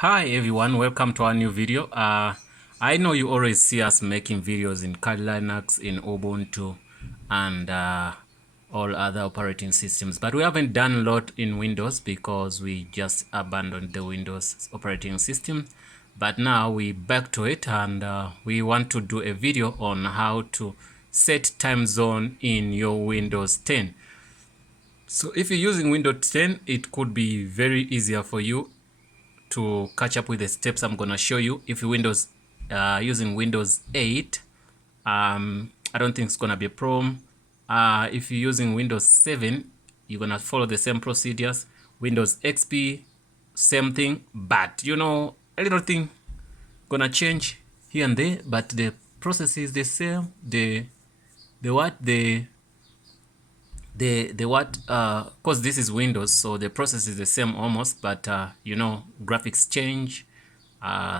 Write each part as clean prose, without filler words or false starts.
Hi everyone, welcome to our new video. I know you always see us making videos in Kali Linux, in Ubuntu, and all other operating systems, but we haven't done a lot in Windows because we just abandoned the Windows operating system. But now we back to it, and we want to do a video on how to set time zone in your Windows 10. So if you're using Windows 10, it could be very easier for you to catch up with the steps I'm gonna show you. If you're using Windows 8, I don't think it's gonna be a problem. If you're using Windows 7, you're gonna follow the same procedures. Windows XP, same thing, but you know, a little thing gonna change here and there, but the process is the same. Because this is Windows, so the process is the same almost, but you know, graphics change.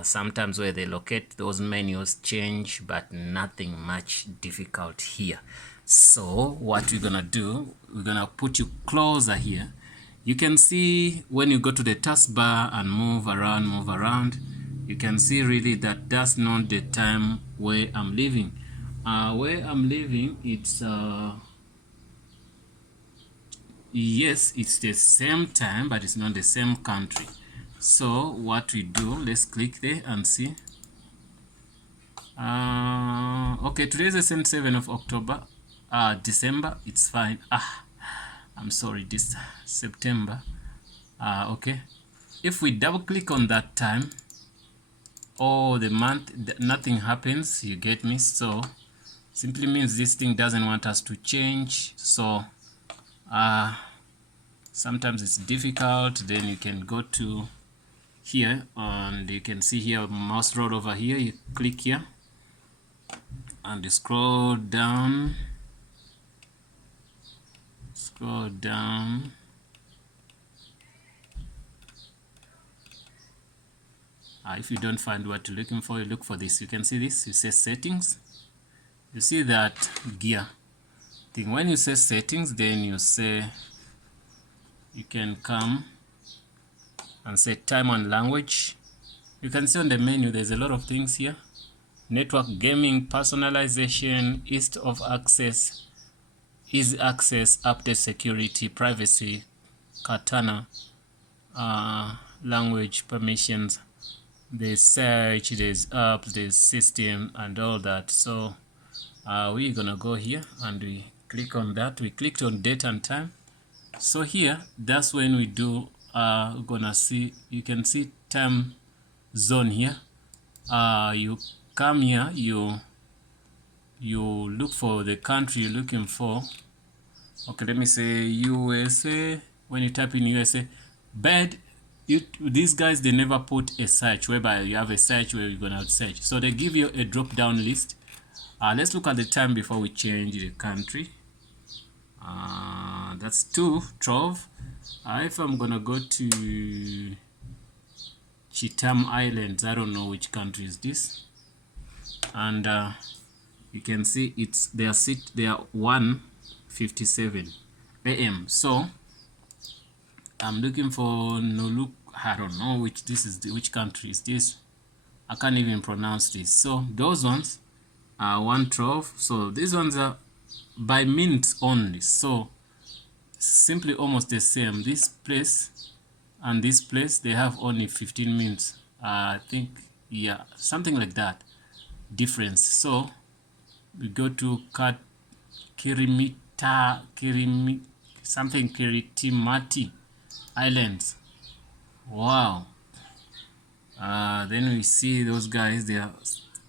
Sometimes where they locate those menus change, but nothing much difficult here. So what we're gonna do, we're gonna put you closer here. You can see when you go to the taskbar and move around, you can see really that that's not the time where I'm living. Where I'm living, it's yes, it's the same time, but it's not the same country. So what we do, let's click there and see. Okay, today is the 7th of October. December, it's fine. I'm sorry, this September. Okay, if we double click on that time or the month, nothing happens, you get me? So simply means this thing doesn't want us to change. So sometimes it's difficult. Then you can go to here and you can see here mouse roll over here, you click here and you scroll down, if you don't find what you're looking for, you look for this. You can see this, you say settings, you see that gear thing. When you say settings, then you say, you can come and say time and language. You can see on the menu there's a lot of things here: network, gaming, personalization, ease of access, easy access, update, security, privacy, Katana, language, permissions, there's search, there's apps, there's system, and all that. So we're gonna go here and we click on that. We clicked on date and time. So here, that's when we do gonna see, you can see time zone here. You come here, you look for the country you're looking for. Okay, let me say USA. When you type in USA, but these guys, they never put a search whereby you have a search where you're gonna search. So they give you a drop down list. Let's look at the time before we change the country. That's 2:12. If I'm gonna go to Chitam Islands, I don't know which country is this, and you can see it's they are 1:57 a.m. So I'm looking for Noluk. I don't know which this is, which country is this. I can't even pronounce this. So those ones are 1:12. So these ones are by minutes only. So simply almost the same. This place and this place, they have only 15 minutes. I think, yeah, something like that difference. So we go to Kiritimati Islands. Wow. Then we see those guys, they are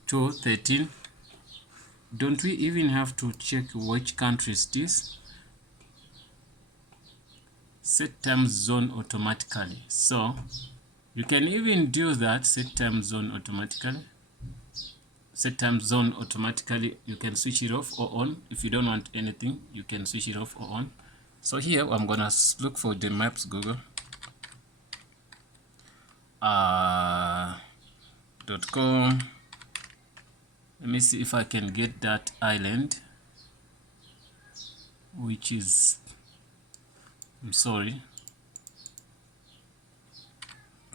2:13. Don't we even have to check which country is this? Set time zone automatically. So you can even do that, set time zone automatically. Set time zone automatically, you can switch it off or on. If you don't want anything, you can switch it off or on. So here I'm gonna look for the maps Google. .com. Let me see if I can get that island, which is, I'm sorry,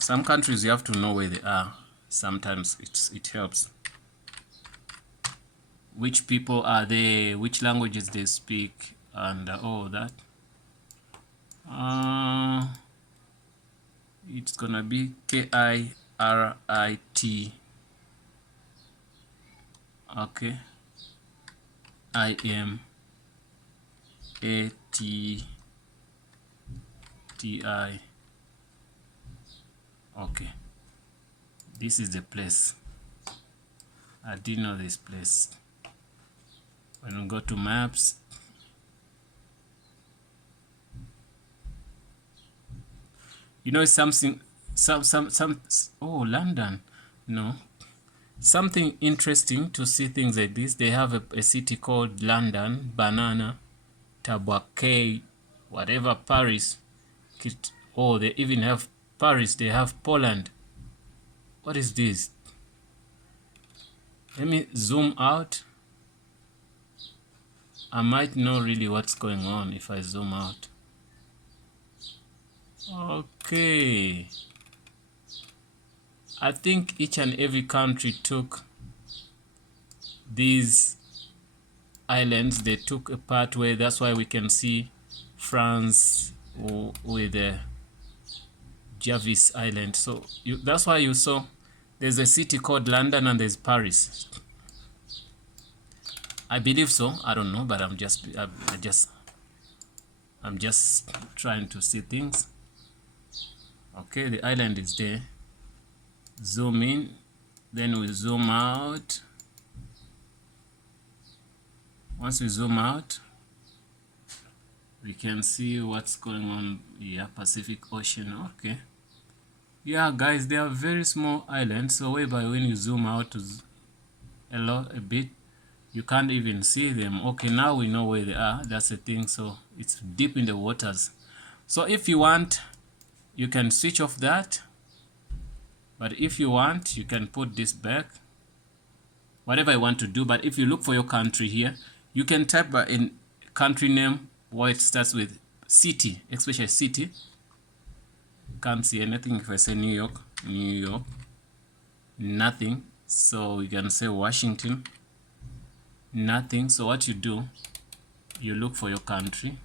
Some countries you have to know where they are. Sometimes it helps. Which people are they, which languages they speak, and all that. It's gonna be KIRIT. Okay. IMATTI. Okay. This is the place. I didn't know this place. When we go to maps, you know something, oh, London. No. Something interesting to see things like this. They have a city called London, Banana, Tabaque, whatever, Paris. Oh, they even have Paris. They have Poland. What is this? Let me zoom out. I might know really what's going on if I zoom out. Okay. I think each and every country took these islands. They took a part where, that's why we can see France with the Jarvis Island. So that's why you saw there's a city called London and there's Paris. I believe so. I don't know, but I'm just trying to see things. Okay, the island is there. Zoom in, then we zoom out. Once we zoom out, we can see what's going on. Yeah, Pacific Ocean. Okay. Yeah, guys, they are very small islands, so whereby when you zoom out a bit, you can't even see them. Okay, now we know where they are. That's the thing. So it's deep in the waters. So if you want, you can switch off that. But if you want, you can put this back. Whatever you want to do. But if you look for your country here, you can type in country name where it starts with city, especially city. Can't see anything. If I say New York, nothing. So we can say Washington, nothing. So what you do, you look for your country.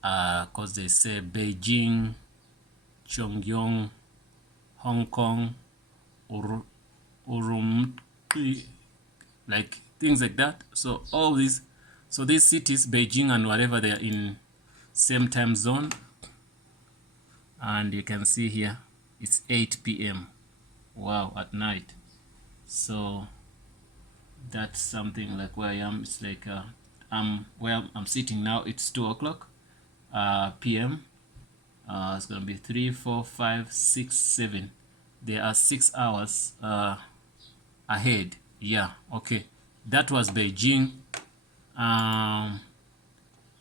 Because they say Beijing, Pyongyang, Hong Kong, Urumqi, like things like that. So all these, so these cities, Beijing and whatever, they are in same time zone. And you can see here it's 8 p.m. Wow, at night. So that's something like where I am. It's like where I'm sitting now. It's 2 o'clock p.m. It's gonna be 3, 4, 5, 6, 7. There are 6 hours ahead. Yeah, okay. That was Beijing.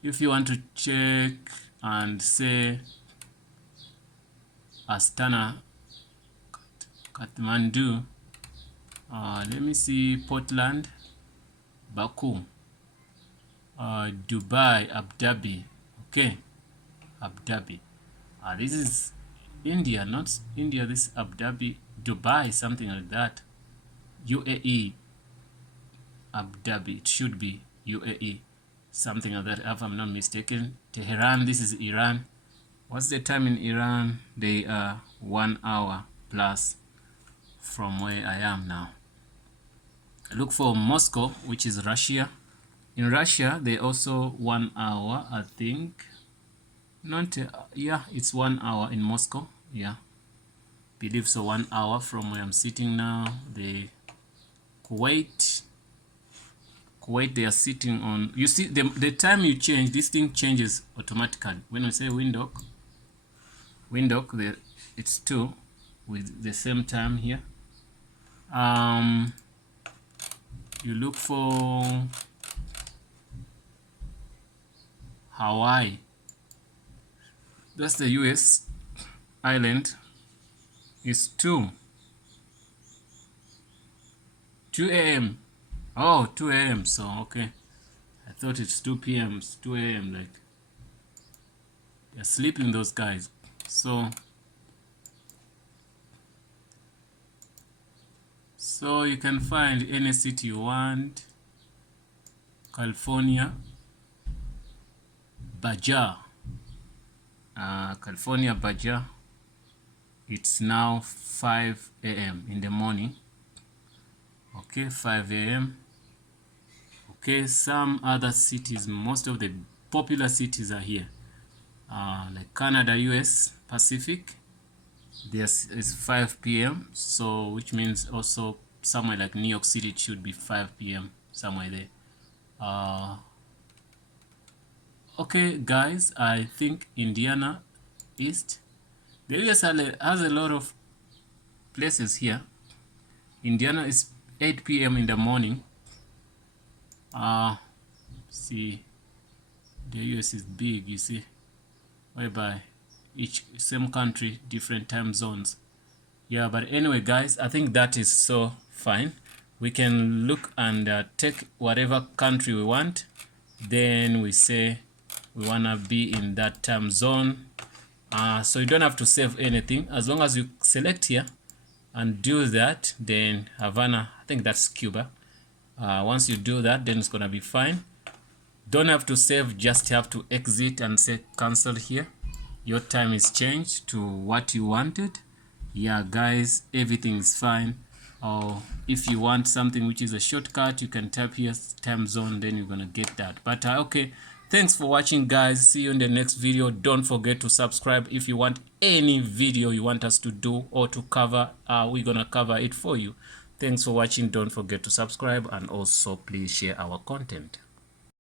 If you want to check and say Astana, Kathmandu, let me see, Portland, Baku, Dubai, Abu Dhabi. Okay, Abu Dhabi. This is India, not India. This is Abu Dhabi, Dubai, something like that. UAE, Abu Dhabi. It should be UAE, something like that, if I'm not mistaken. Tehran, this is Iran. What's the time in Iran? They are 1 hour plus from where I am now. Look for Moscow, which is Russia. In Russia, they also 1 hour, I think. Not yeah, it's 1 hour in Moscow. Yeah, believe so. 1 hour from where I'm sitting now. The Kuwait, they are sitting on. You see, the time you change, this thing changes automatically. When we say Windhoek, it's 2 with the same time here. You look for Hawaii. That's the US island. It's 2 a.m. Oh, 2 a.m. So okay, I thought it's 2 p.m. It's 2 a.m. Like they're sleeping, those guys. So So you can find any city you want. California, Baja. California, Baja. It's now 5 a.m. in the morning. Okay, 5 a.m. Okay, some other cities, most of the popular cities are here. Like Canada, US, Pacific. This is 5 p.m. So which means also somewhere like New York City, it should be 5 p.m. somewhere there. Okay, guys, I think Indiana East. The US has a lot of places here. Indiana is 8 p.m. in the morning. See, the US is big, you see, whereby each same country, different time zones. Yeah, but anyway, guys, I think that is so fine. We can look and take whatever country we want. Then we say we want to be in that time zone. So you don't have to save anything. As long as you select here and do that, then Havana, I think that's Cuba. Once you do that, then it's going to be fine. Don't have to save, just have to exit and say cancel here. Your time is changed to what you wanted. Yeah, guys, everything is fine. Or if you want something which is a shortcut, you can type here time zone, then you're gonna get that. But okay, thanks for watching, guys. See you in the next video. Don't forget to subscribe. If you want any video you want us to do or to cover, we're gonna cover it for you. Thanks for watching. Don't forget to subscribe, and also please share our content.